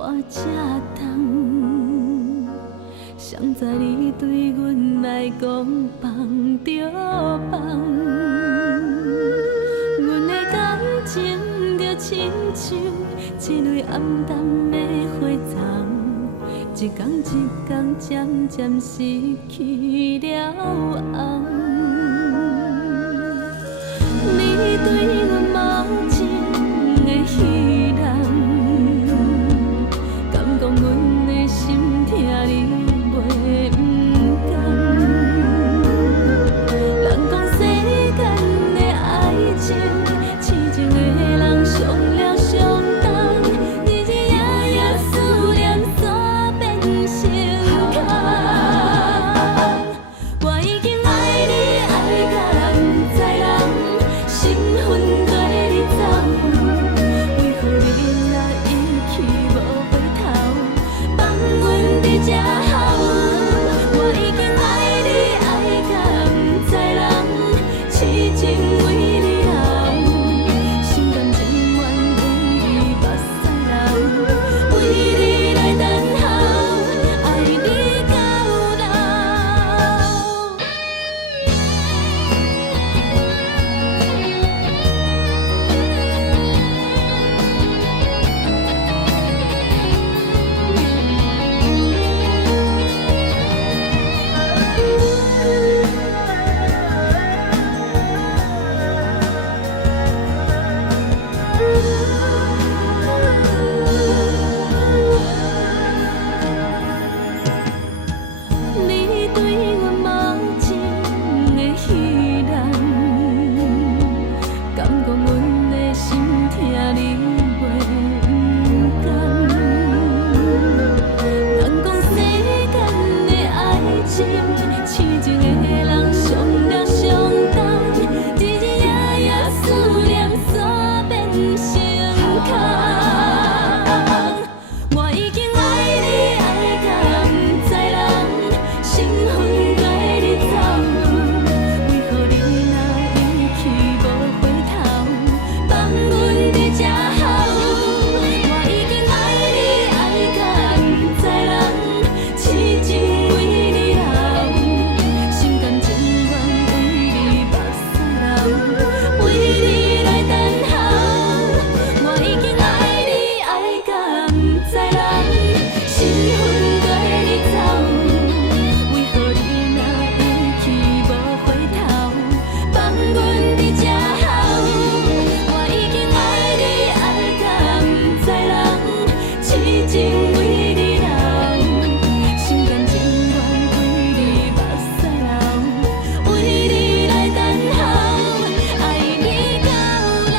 我才重。谁知你对阮来讲放就放，阮的感情就亲像一蕊暗淡的花丛，一天一天渐渐失去了红。你对阮无情的戏人，敢讲阮的心疼你？ 袂不甘，人讲世间的爱情，痴情的人伤了伤重，日日夜夜思念煞变成空。我已经爱你爱到不知人，心魂跟你走，为何你若已去无回头，放阮伫这好。 爱你到老。